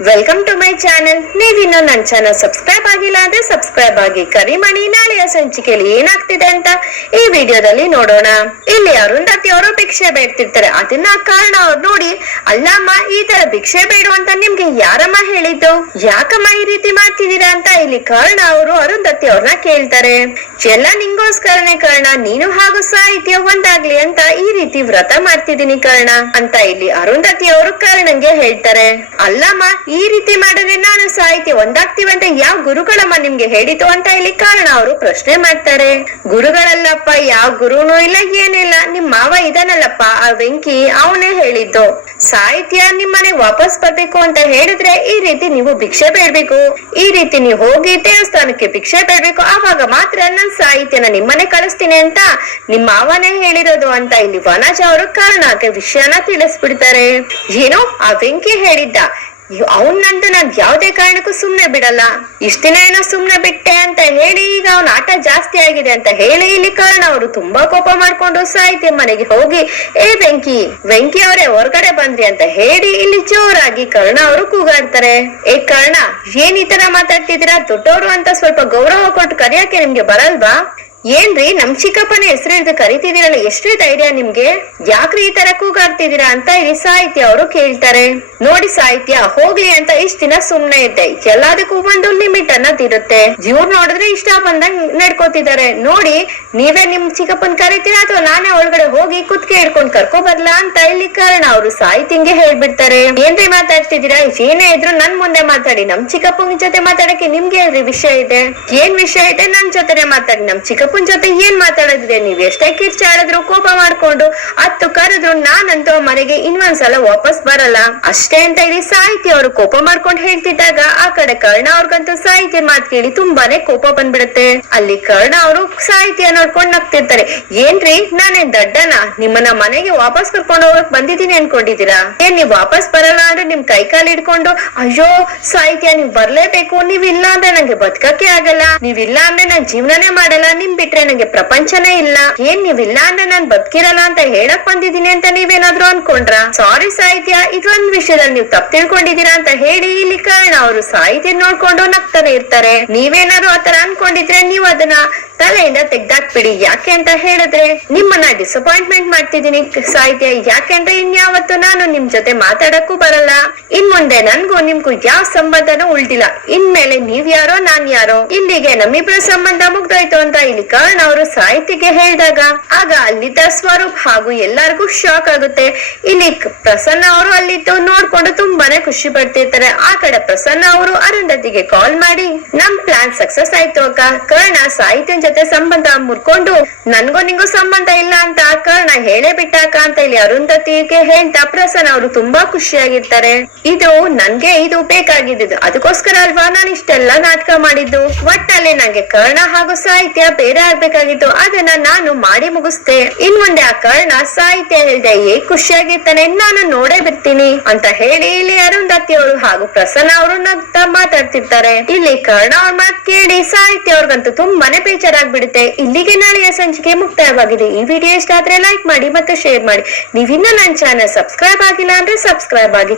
Welcome to my channel ನೀವಿನ್ನು ನನ್ನ channel subscribe ಆಗಿಲ್ಲ ಅಂದ್ರೆ ಸಬ್ಸ್ಕ್ರೈಬ್ ಆಗಿ. ಕರಿಮಣಿ, ನಾಳೆಯ ಸಂಚಿಕೆಯಲ್ಲಿ ಏನಾಗ್ತಿದೆ ಅಂತ ಈ ವಿಡಿಯೋದಲ್ಲಿ ನೋಡೋಣ. ಇಲ್ಲಿ ಅರುಂಧತಿ ಅವರು ಭಿಕ್ಷೆ ಬೇಡ್ತಿರ್ತಾರೆ. ಅದನ್ನ ಕಾರಣ ಅವ್ರು ನೋಡಿ, ಅಲ್ಲಮ್ಮ, ಈ ತರ ಭಿಕ್ಷೆ ಬೇಡು ಅಂತ ನಿಮ್ಗೆ ಯಾರಮ್ಮ ಹೇಳಿದ್ದು? ಯಾಕಮ್ಮ ಈ ರೀತಿ ಮಾಡ್ತಿದ್ದೀರಾ ಅಂತ ಇಲ್ಲಿ ಕಾರಣ ಅವರು ಅರುಂಧತಿ ಅವ್ರನ್ನ ಕೇಳ್ತಾರೆ. ಎಲ್ಲ ನಿಂಗೋಸ್ಕರನೇ ಕರ್ಣ, ನೀನು ಹಾಗೂ ಸಾಹಿತ್ಯ ಒಂದಾಗ್ಲಿ ಅಂತ ಈ ರೀತಿ ವ್ರತ ಮಾಡ್ತಿದ್ದೀನಿ ಕರ್ಣ ಅಂತ ಇಲ್ಲಿ ಅರುಂಧತಿ ಅವರು ಕರ್ಣಂಗೆ ಹೇಳ್ತಾರೆ. ಅಲ್ಲಮ್ಮ, ಈ ರೀತಿ ಮಾಡಿದ್ರೆ ನಾನು ಸಾಹಿತ್ಯ ಒಂದಾಗ್ತೀವಂತ ಯಾವ ಗುರುಗಳಮ್ಮ ನಿಮ್ಗೆ ಹೇಳಿತು ಅಂತ ಇಲ್ಲಿ ಕಾರಣ ಅವರು ಪ್ರಶ್ನೆ ಮಾಡ್ತಾರೆ. ಗುರುಗಳಲ್ಲಪ್ಪ ಯಾವ ಗುರುನೂ ಇಲ್ಲ, ಏನಿಲ್ಲ. ನಿಮ್ ಮಾವ ಇದಾನಲ್ಲಪ್ಪ, ಆ ವೆಂಕಿ ಅವನೇ ಹೇಳಿದ್ದು. ಸಾಹಿತ್ಯ ನಿಮ್ ಮನೆಗ್ ವಾಪಸ್ ಬರ್ಬೇಕು ಅಂತ ಹೇಳಿದ್ರೆ ಈ ರೀತಿ ನೀವು ಭಿಕ್ಷೆ ಬೇಡ್ಬೇಕು. ಈ ರೀತಿ ನೀವು ಹೋಗಿ ದೇವಸ್ಥಾನಕ್ಕೆ ಭಿಕ್ಷೆ ಬೇಡ್ಬೇಕು. ಆವಾಗ ಮಾತ್ರ ನನ್ ಸಾಹಿತ್ಯನ ನಿಮ್ಮನೆ ಕಳಿಸ್ತೀನಿ ಅಂತ ನಿಮ್ಮ ಮಾವನೇ ಹೇಳಿರೋದು ಅಂತ ಇಲ್ಲಿ ವನಜ ಅವರು ಕಾರಣಕ್ಕೆ ವಿಷಯನ ತಿಳಿಸ್ಬಿಡ್ತಾರೆ. ಏನೋ ಆ ವೆಂಕಿ ಹೇಳಿದ್ದ. ಅವನಂತೂ ನಾನ್ ಯಾವ್ದೇ ಕಾರಣಕ್ಕೂ ಸುಮ್ನೆ ಬಿಡಲ್ಲ. ಇಷ್ಟ ದಿನ ಏನೋ ಸುಮ್ನೆ ಬಿಟ್ಟೆ ಅಂತ ಹೇಳಿ ಈಗ ಅವನ ಆಟ ಜಾಸ್ತಿ ಆಗಿದೆ ಅಂತ ಹೇಳಿ ಇಲ್ಲಿ ಕಾರಣ ಅವರು ತುಂಬಾ ಕೋಪ ಮಾಡ್ಕೊಂಡು ಸಾಹಿತ್ಯ ಮನೆಗೆ ಹೋಗಿ. ಏ, ವೆಂಕಿ ವೆಂಕಿ ಅವರೇ ಹೊರಗಡೆ ಬಂದ್ರಿ ಅಂತ ಹೇಳಿ ಇಲ್ಲಿ ಜೋರಾಗಿ ಕರ್ಣ ಅವರು ಕೂಗಾಡ್ತಾರೆ. ಏ, ಕರ್ಣ, ಏನ್ ಈ ತರ ಮಾತಾಡ್ತಿದ್ದೀರಾ? ದೊಡ್ಡವರು ಅಂತ ಸ್ವಲ್ಪ ಗೌರವ ಕೊಟ್ಟು ಕರೆಯಕ್ಕೆ ನಿಮ್ಗೆ ಬರಲ್ವಾ? ಏನ್ರಿ? ನಮ್ ಚಿಕ್ಕಪ್ಪನ ಹೆಸರು ಹಿಡಿದು ಕರಿತಿದ್ದೀರಲ್ಲ ಎಷ್ಟು ಧೈರ್ಯ ನಿಮ್ಗೆ? ಯಾಕ್ರಿ ಈ ತರ ಕೂಗಾಡ್ತಿದ್ದೀರಾ ಅಂತ ಇಲ್ಲಿ ಸಾಹಿತ್ಯ ಅವರು ಕೇಳ್ತಾರೆ. ನೋಡಿ ಸಾಹಿತ್ಯ, ಹೋಗ್ಲಿ ಅಂತ ಇಷ್ಟ ದಿನ ಸುಮ್ನೆ ಇದ್ದೆ. ಎಲ್ಲದಕ್ಕೂ ಒಂದು ಲಿಮಿಟ್ ಅನ್ನೋದಿರುತ್ತೆ ಇವ್ರು ನೋಡಿದ್ರೆ ಇಷ್ಟ ಬಂದಂಗ್ ನಡ್ಕೋತಿದ್ದಾರೆ. ನೋಡಿ, ನೀವೇ ನಿಮ್ ಚಿಕ್ಕಪ್ಪನ್ ಕರಿತೀರಾ ಅಥವಾ ನಾನೇ ಒಳಗಡೆ ಹೋಗಿ ಕುತ್ಕೆ ಹಿಡ್ಕೊಂಡ್ ಕರ್ಕೊ ಬರ್ಲಾ ಅಂತ ಇಲ್ಲಿ ಕಾರಣ ಅವರು ಸಾಹಿತಿಂಗೆ ಹೇಳ್ಬಿಡ್ತಾರೆ. ಏನ್ರಿ ಮಾತಾಡ್ತಿದ್ದೀರಾ? ಏನೇ ಇದ್ರು ನನ್ ಮುಂದೆ ಮಾತಾಡಿ, ನಮ್ ಚಿಕ್ಕಪ್ಪನ ಜೊತೆ ಮಾತಾಡಕ್ಕೆ ನಿಮ್ಗೆ ಹೇಳ್ರಿ ವಿಷಯ ಇದೆ? ಏನ್ ವಿಷಯ ಇದೆ? ನನ್ ಜೊತೆನೆ ಮಾತಾಡಿ. ನಮ್ ಚಿಕ್ಕಪ್ಪನ ಜೊತೆ ಏನ್ ಮಾತಾಡೋದಿದೆ? ನೀವ್ ಎಷ್ಟೇ ಕಿರ್ಚಾಡಿದ್ರು ಕೋಪ ಮಾಡ್ಕೊಂಡು ಹತ್ತು ಕರೆದ್ರು ನಾನಂತೂ ಮನೆಗೆ ಇನ್ನೊಂದ್ಸಲ ವಾಪಸ್ ಬರಲ್ಲ. ಅಷ್ಟೇ ಅಂತ ಇಲ್ಲಿ ಸಾಹಿತಿ ಅವರು ಕೋಪ ಮಾಡ್ಕೊಂಡು ಹೇಳ್ತಿದ್ದಾಗ ಆ ಕಡೆ ಕರ್ಣ ಅವ್ರಿಗಂತೂ ಸಾಹಿತಿ ಮಾತ್ ಕೇಳಿ ತುಂಬಾನೇ ಕೋಪ ಬಂದ್ಬಿಡುತ್ತೆ. ಅಲ್ಲಿ ಕರ್ಣ ಅವರು ಸಾಹಿತ್ಯ ನೋಡ್ಕೊಂಡ್ ನಗ್ತಿರ್ತಾರೆ. ಏನ್ರಿ? ನಾನೇನ್ ದಡ್ಡನ? ನಿಮ್ಮನ್ನ ಮನೆಗೆ ವಾಪಸ್ ಕರ್ಕೊಂಡು ಹೋಗಕ್ ಬಂದಿದ್ದೀನಿ ಅನ್ಕೊಂಡಿದ್ದೀರಾ? ಏನ್, ನೀವ್ ವಾಪಸ್ ಬರಲ್ಲ ಅಂದ್ರೆ ನಿಮ್ ಕೈ ಕಾಲು ಹಿಡ್ಕೊಂಡು, ಅಯ್ಯೋ, ಸಾಹಿತ್ಯ ನೀವ್ ಬರ್ಲೇಬೇಕು, ನೀವ್ ಇಲ್ಲ ಅಂದ್ರೆ ನಂಗೆ ಬದುಕಕ್ಕೆ ಆಗಲ್ಲ, ನೀವ್ ಇಲ್ಲ ಅಂದ್ರೆ ನಾನ್ ಜೀವನನೇ ಮಾಡಲ್ಲ, ನಿಮ್ ಬಿಟ್ರೆ ನಂಗೆ ಪ್ರಪಂಚನೇ ಇಲ್ಲ. ಏನ್, ನೀವ್ ಇಲ್ಲ ಅಂದ್ರೆ ನಾನ್ ಬದುಕಿರಲ್ಲ ಅಂತ ಹೇಳಕ್ ಬಂದಿದ್ದೀನಿ ಅಂತ ನೀವೇನಾದ್ರೂ ಅನ್ಕೊಂಡ್ರ? ಸಾರಿ ಸಾಹಿತ್ಯ ಇದೊಂದ್ ವಿಷಯದಲ್ಲಿ ನೀವ್ ತಪ್ಪು ತಿಳ್ಕೊಂಡಿದ್ದೀರಾ ಅಂತ ಹೇಳಿ ಇಲ್ಲಿ ಕಾರಣ, ಅವರು ಸಾಹಿತ್ಯ ನೋಡ್ಕೊಂಡು ನಗ್ತಾನೆ ಇರ್ತಾರೆ. ನೀವೇನಾದ್ರು ಆತರ ಅನ್ಕೊಂಡಿದ್ರೆ ನೀವು ಅದನ್ನ ತಲೆಯಿಂದ ತೆಗ್ದಾಕ್ಬಿಡಿ. ಯಾಕೆ ಅಂತ ಹೇಳಿದ್ರೆ ನಿಮ್ಮನ್ನ ಡಿಸಪಾಯಿಂಟ್ಮೆಂಟ್ ಮಾಡ್ತಿದ್ದೀನಿ. ಸಾಹಿತ್ಯ ಯಾಕೆಂದ್ರೆ ಇನ್ಯಾವತ್ತು ನಾನು ನಿಮ್ ಜೊತೆ ಮಾತಾಡಕ್ಕೂ ಬರಲ್ಲ. ಇನ್ ಮುಂದೆ ನನ್ಗೂ ನಿಮ್ಗೂ ಯಾವ ಸಂಬಂಧನೂ ಉಳ್ದಿಲ್ಲ. ಇನ್ಮೇಲೆ ನೀವ್ ಯಾರೋ, ನಾನ್ ಯಾರೋ, ಇಲ್ಲಿಗೆ ನಮ್ಮಿಬ್ರ ಸಂಬಂಧ ಮುಗ್ದೋಯ್ತು ಅಂತ ಇಲ್ಲಿ ಕಾರಣ ಅವರು ಸಾಹಿತ್ಯಗೆ ಹೇಳಿದಾಗ, ಆಗ ಅಲ್ಲಿದ್ದ ಸ್ವರೂಪ್ ಹಾಗೂ ಎಲ್ಲಾರ್ಗೂ ಶಾಕ್ ಆಗುತ್ತೆ. ಇಲ್ಲಿ ಪ್ರಸನ್ನ ಅವರು ಅಲ್ಲಿದ್ದು ನೋಡ್ಕೊಂಡು ತುಂಬಾನೇ ಖುಷಿ ಪಡ್ತಿರ್ತಾರೆ. ಆ ಕಡೆ ಪ್ರಸನ್ನ ಅವರು ಅರುಂಧತಿಗೆ ಕಾಲ್ ಮಾಡಿ, ನಮ್ ಸಕ್ಸಸ್ ಆಯ್ತು ಅಕ್ಕ. ಕರ್ಣ ಸಾಹಿತ್ಯನ್ ಜೊತೆ ಸಂಬಂಧ ಮುರ್ಕೊಂಡು, ನನ್ಗೂ ನಿಂಗೂ ಸಂಬಂಧ ಇಲ್ಲ ಅಂತ ಕರ್ಣ ಹೇಳೇ ಬಿಟ್ಟಾಕ ಅಂತ ಇಲ್ಲಿ ಅರುಂಧತಿಗೆ ಹೇಳ್ತಾ ಪ್ರಸನ್ನ ಅವರು ತುಂಬಾ ಖುಷಿಯಾಗಿರ್ತಾರೆ. ಇದು ನನ್ಗೆ ಇದು ಬೇಕಾಗಿದ್ದು ಅದಕ್ಕೋಸ್ಕರ ಅಲ್ವಾ ನಾನು ಇಷ್ಟೆಲ್ಲ ನಾಟಕ ಮಾಡಿದ್ದು? ಒಟ್ಟಲ್ಲಿ ನಂಗೆ ಕರ್ಣ ಹಾಗೂ ಸಾಹಿತ್ಯ ಬೇರೆ ಆಗ್ಬೇಕಾಗಿತ್ತು. ಅದನ್ನ ನಾನು ಮಾಡಿ ಮುಗಿಸ್ದೆ. ಇನ್ ಮುಂದೆ ಆ ಕರ್ಣ ಸಾಹಿತ್ಯ ಹೇಳ್ದೆ, ಏ ಖುಷಿಯಾಗಿರ್ತಾನೆ, ನಾನು ನೋಡೇ ಬಿಡ್ತೀನಿ ಅಂತ ಹೇಳಿ ಇಲ್ಲಿ ಅರುಂಧತಿ ಅವರು ಹಾಗೂ ಪ್ರಸನ್ನ ಅವರು ನಗ್ತಾ ಮಾತಾಡ್ತಿರ್ತಾರೆ ಇಲ್ಲಿ ಕರ್ಣ ಅವ್ರ ಮಾತ್ ಕೇಳಿ ಸಾಹಿತ್ಯ ಅವ್ರಿಗಂತೂ ತುಂಬಾನೇ ಬೇಜಾರಾಗ್ಬಿಡುತ್ತೆ. ಇಲ್ಲಿಗೆ ನಾಳೆಯ ಸಂಚಿಕೆ ಮುಕ್ತಾಯವಾಗಿದೆ. ಈ ವಿಡಿಯೋ ಇಷ್ಟ ಆದ್ರೆ ಲೈಕ್ ಮಾಡಿ ಮತ್ತು ಶೇರ್ ಮಾಡಿ. ನೀವಿನ್ನ ನನ್ನ ಚಾನೆಲ್ ಸಬ್ಸ್ಕ್ರೈಬ್ ಆಗಿಲ್ಲ ಅಂದ್ರೆ ಸಬ್ಸ್ಕ್ರೈಬ್ ಆಗಿ